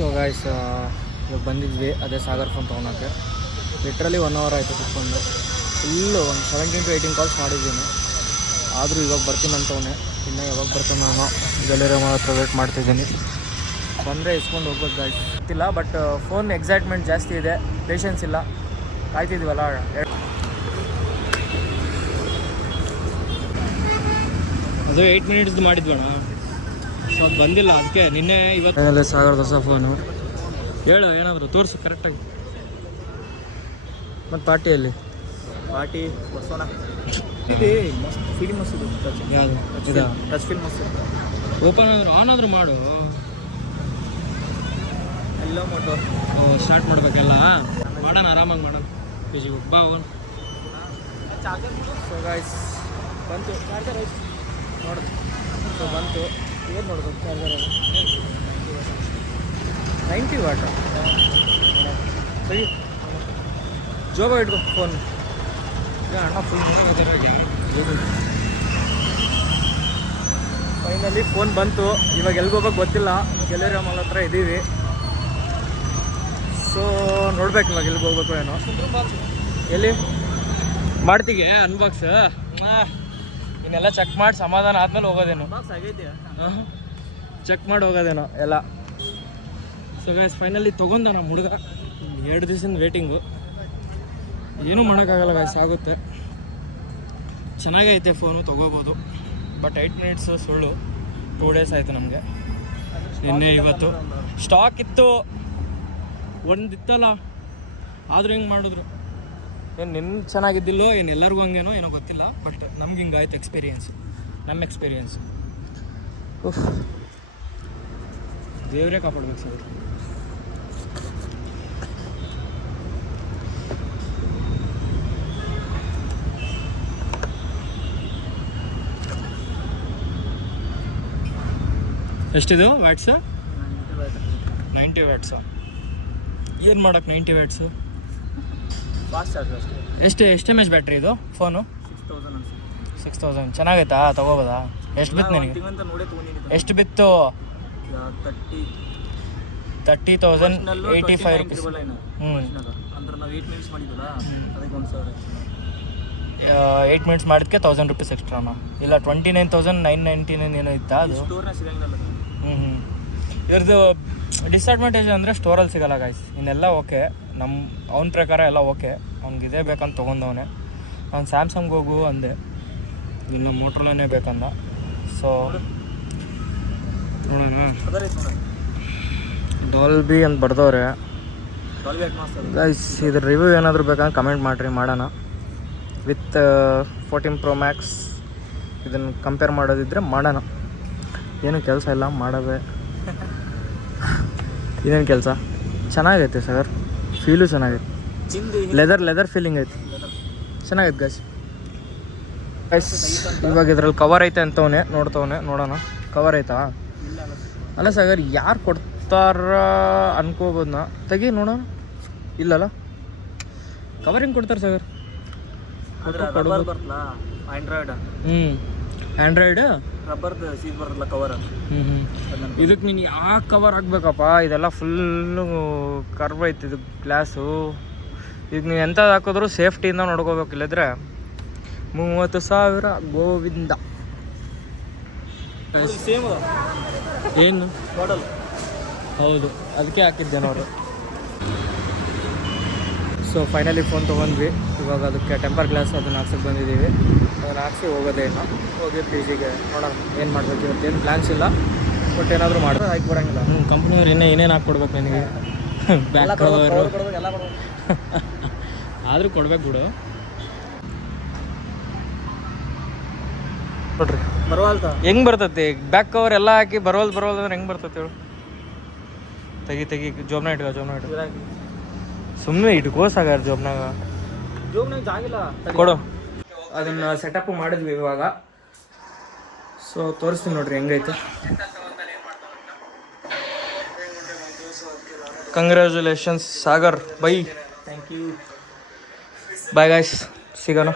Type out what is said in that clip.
So guys ಇವಾಗ ಬಂದಿದ್ವಿ ಅದೇ ಸಾಗರ್ ಫೋನ್ ತೊಗೊಳಕ್ಕೆ. ಲಿಟ್ರಲಿ 1 hour ಆಯಿತು ಕುತ್ಕೊಂಡು. ಫುಲ್ಲು ಒಂದು 17 to 18 ಕಾಲ್ಸ್ ಮಾಡಿದ್ದೀನಿ. ಆದರೂ ಇವಾಗ ಬರ್ತೀನಿ ಅಂತವನೇ. ಇನ್ನೂ ಯಾವಾಗ ಬರ್ತಾನೆ ನಾನು ಗೆಲ್ಲರೆ ಹತ್ರ ವೇಟ್ ಮಾಡ್ತಿದ್ದೀನಿ. ಬಂದರೆ ಇಸ್ಕೊಂಡು ಹೋಗ್ಬೋದು ಗಾಯ್ಸ್. ಗೊತ್ತಿಲ್ಲ, ಬಟ್ ಫೋನ್ ಎಕ್ಸೈಟ್ಮೆಂಟ್ ಜಾಸ್ತಿ ಇದೆ, ಪೇಷನ್ಸ್ ಇಲ್ಲ. ಕಾಯ್ತಿದ್ದೀವಲ್ಲ. ಅದು 8 minutes ಮಾಡಿದ್ವಣ್ಣ. ಸೊ ಅದು ಬಂದಿಲ್ಲ, ಅದಕ್ಕೆ ನಿನ್ನೆ ಇವತ್ತು ಸಾಗರದ ಹೊಸ ಫೋನು. ಹೇಳು ಏನಾದರೂ ತೋರಿಸು ಕರೆಕ್ಟಾಗಿ. ಮತ್ತು ಪಾರ್ಟಿಯಲ್ಲಿ ಪಾರ್ಟಿ ಬರ್ಸೋಣ. ಇದೆ ಮಸ್ತ್ ಫೀಲಿಂಗ್ ಮಸ್ತ್ ಇದು. ಯಾವುದು ಇದಾ? ಟಚ್ ಫೀಲ್ ಮಸ್ತ್. ಓಪನ್ ಆದರೂ ಆನ್ ಆದರೂ ಮಾಡು. ಎಲ್ಲ ಮೋಟೋ ಸ್ಟಾರ್ಟ್ ಮಾಡಬೇಕಲ್ಲ. ಮಾಡೋಣ, ಆರಾಮಾಗಿ ಮಾಡೋಣ. ಪಿ ಜಿಗೆ ಬಾ ಹೋಗೋಣ. ಸೊ ಗಾಯ್ಸ್ ಬಂತು ಚಾರ್ಜರ್. ಐಸ್ ನೋಡು. ಸೊ ಬಂತು. ಏನು ನೋಡೋದು ಚಾರ್ಜರ್ 90 ವಾಟ. ಸರಿ ಜೋಬ ಇಟ್ಕೊ ಫೋನ್. ಅಣ್ಣ ಫುಲ್ ಫೈನಲಿ ಫೋನ್ ಬಂತು. ಇವಾಗ ಎಲ್ಲಿಗೆ ಹೋಗೋಕೆ ಗೊತ್ತಿಲ್ಲ. ಗೆಲ್ಲರೆ ಮಾಲ್ ಹತ್ರ ಇದ್ದೀವಿ. ಸೊ ನೋಡ್ಬೇಕು ಇವಾಗ ಎಲ್ಲಿಗೆ ಹೋಗ್ಬೇಕು ಏನೋ. ಎಲ್ಲಿ ಮಾಡ್ತೀಗೆ ಅನ್ಬಾಕ್ಸ್? ಇನ್ನೆಲ್ಲ ಚೆಕ್ ಮಾಡಿ ಸಮಾಧಾನ ಆದ್ಮೇಲೆ ಹೋಗೋದೇನೋ. ಚೆಕ್ ಮಾಡಿ ಹೋಗೋದೇನೋ ಎಲ್ಲ. ಸೊ ಗೈಸ್ ಫೈನಲಿ ತೊಗೊಂಡ ನಮ್ಮ ಹುಡುಗ. 2 ದಿವಸದ ವೇಟಿಂಗು. ಏನೂ ಮಾಡೋಕ್ಕಾಗಲ್ಲ ಗೈಸ್, ಆಗುತ್ತೆ. ಚೆನ್ನಾಗೈತೆ ಫೋನು, ತೊಗೋಬೋದು. ಬಟ್ 8 minutes ಸುಳ್ಳು. 2 days ಆಯಿತು ನಮಗೆ. ನಿನ್ನೆ ಇವತ್ತು ಸ್ಟಾಕ್ ಇತ್ತು, ಒಂದಿತ್ತಲ್ಲ. ಆದರೂ ಹೆಂಗೆ ಮಾಡಿದ್ರು ಏನು ನಿನ್ನ ಚೆನ್ನಾಗಿದ್ದಿಲ್ಲೋ ಏನು ಎಲ್ಲರಿಗೂ ಹಂಗೇನೋ ಏನೋ ಗೊತ್ತಿಲ್ಲ. ಬಟ್ ನಮ್ಗೆ ಹಿಂಗಾಯ್ತು ಎಕ್ಸ್ಪೀರಿಯೆನ್ಸು, ನಮ್ಮ ಎಕ್ಸ್ಪೀರಿಯೆನ್ಸು. ದೇವರೇ ಕಾಪಾಡ್ಬೇಕು ಸರ್. ಎಷ್ಟಿದು ವ್ಯಾಟ್ಸು? 90 ವ್ಯಾಟ್ಸು. ಏನು ಮಾಡೋಕ್ಕೆ 90 ವ್ಯಾಟ್ಸು? ಫಾಸ್ಟ್ ಚಾರ್ಜ್ ಅಷ್ಟೇ. ಎಷ್ಟು ಎಮ್ ಎಚ್ ಬ್ಯಾಟ್ರಿ ಇದು ಫೋನು? 6000. ಚೆನ್ನಾಗೈತಾ? ತೊಗೋಬೋದಾ? ಎಷ್ಟು ಬಿತ್ತು ನಿನಗೆ? ಎಷ್ಟು ಬಿತ್ತು? 30,085 rupees. 8 minutes ಮಾಡಿದ್ಕೆ 1000 rupees ಎಕ್ಸ್ಟ್ರಾನ? ಇಲ್ಲ 29,999 ಏನೋ ಇತ್ತಾ ಅದು? ಇದ್ರದ್ದು ಡಿಸ್ಅಡ್ವಾಂಟೇಜ್ ಅಂದರೆ ಸ್ಟೋರಲ್ಲಿ ಸಿಗೋಲ್ಲ ಗಾಯ್ಸ್. ಇನ್ನೆಲ್ಲ ಓಕೆ, ಅವನ ಪ್ರಕಾರ ಎಲ್ಲ ಓಕೆ. ಅವ್ನಿಗೆ ಇದೇ ಬೇಕಂತ ತೊಗೊಂಡವನೇ. ಅವ್ನು ಸ್ಯಾಮ್ಸಂಗ್ ಹೋಗು ಅಂದೆ, ಇಲ್ಲ ಮೋಟ್ರೋಲನೇ ಬೇಕಂದ. ಸೊ ನೋಡೋಣ. ಡಾಲ್ಬಿ ಅಂತ ಬರ್ದವ್ರೆ ಗೈಸ್. ಇದ್ರ ರಿವ್ಯೂ ಏನಾದರೂ ಬೇಕಂದ್ರೆ ಕಮೆಂಟ್ ಮಾಡಿರಿ, ಮಾಡೋಣ. ವಿತ್ 14 Pro Max ಇದನ್ನು ಕಂಪೇರ್ ಮಾಡೋದಿದ್ರೆ ಮಾಡೋಣ. ಏನೂ ಕೆಲಸ ಇಲ್ಲ, ಮಾಡೋದೇ. ಇದೇನು ಕೆಲಸ? ಚೆನ್ನಾಗೈತೆ ಸರ್, ಫೀಲು ಚೆನ್ನಾಗೈತೆ. ಲೆದರ್ ಫೀಲಿಂಗ್ ಐತೆ, ಚೆನ್ನಾಗೈತೆ ಗೈಸ್. ಇವಾಗ ಇದ್ರಲ್ಲಿ ಕವರ್ ಐತೆ ಅಂತವನೇ ನೋಡ್ತವನೆ. ನೋಡೋಣ ಕವರ್ ಐತಾ? ಅಲ್ಲ ಸರ್, ಯಾರು ಕೊಡ್ತಾರ ಅನ್ಕೋಬೋದನ್ನ. ತೆಗಿ ನೋಡೋಣ. ಇಲ್ಲಲ್ಲ, ಕವರ್ ಹೆಂಗೆ ಕೊಡ್ತಾರೆ ಸರ್? Android cover. ಇದಕ್ಕೆ ನೀನು ಯಾಕೆ ಕವರ್ ಹಾಕ್ಬೇಕಪ್ಪ? ಇದೆಲ್ಲ ಫುಲ್ಲು ಕರ್ವ್ ಐತೆ ಇದು ಗ್ಲಾಸು. ಈಗ ನೀವು ಎಂಥದ್ದು ಹಾಕಿದ್ರು ಸೇಫ್ಟಿಯಿಂದ ನೋಡ್ಕೋಬೇಕು, ಇಲ್ಲದ್ರೆ 30,000 ಗೋವಿಂದ. ಏನು ಹೌದು, ಅದಕ್ಕೆ ಹಾಕಿದ್ದೆ ನೋಡು. ಸೊ ಫೈನಲಿ ಫೋನ್ ತೊಗೊಂಡ್ವಿ. ಇವಾಗ ಅದಕ್ಕೆ ಟೆಂಪರ್ ಗ್ಲಾಸ್ ಅದನ್ನು ಹಾಕ್ಸಕ್ಕೆ ಬಂದಿದ್ದೀವಿ. ಅದನ್ನು ಹಾಕ್ಸಿ ಹೋಗೋದೇ ಇನ್ನು. ಹೋಗಿ ಪಿ ಜಿಗೆ ನೋಡೋಣ ಏನು ಮಾಡಬೇಕು. ಇವತ್ತೇನು ಪ್ಲ್ಯಾನ್ಸ್ ಇಲ್ಲ, ಬಟ್ ಏನಾದರೂ ಮಾಡಿದ್ರೆ ಆಯ್ತು ಬರೋಂಗಿಲ್ಲ. ಕಂಪ್ನಿಯವ್ರು ಏನೇನು ಹಾಕ್ಕೊಡ್ಬೇಕು ನನಗೆ? ಬ್ಯಾಕ್ ಕವರು ಆದರೂ ಕೊಡ್ಬೇಕು ಬಿಡು. ನೋಡ್ರಿ ಬರವಲ್ತ ಹೆಂಗೆ ಬರ್ತೈತಿ ಬ್ಯಾಕ್ ಕವರ್ ಎಲ್ಲ ಹಾಕಿ ಬರೋಲ್ದು ಅಂದ್ರೆ ಹೆಂಗೆ ಬರ್ತೈತಿ ಹೇಳು? ತೆಗಿ ಜೋಬ್ನ ಇಟ್ಕೋ. ಸುಮ್ಮನೆ ಇಟ್ಕೋ ಸಾಗಾರ ಜೋಬ್ನಾಗ ಜಾಗಿಲ್ಲ ಕೊಡು. ಅದನ್ನು ಸೆಟಪ್ ಮಾಡಿದ್ವಿ ಇವಾಗ. ಸೊ ತೋರಿಸ್ತೀನಿ ನೋಡ್ರಿ ಹೆಂಗೈತೆ. Congratulations Sagar, bye. Thank you. Bye guys, ಸಿಗೋಣ.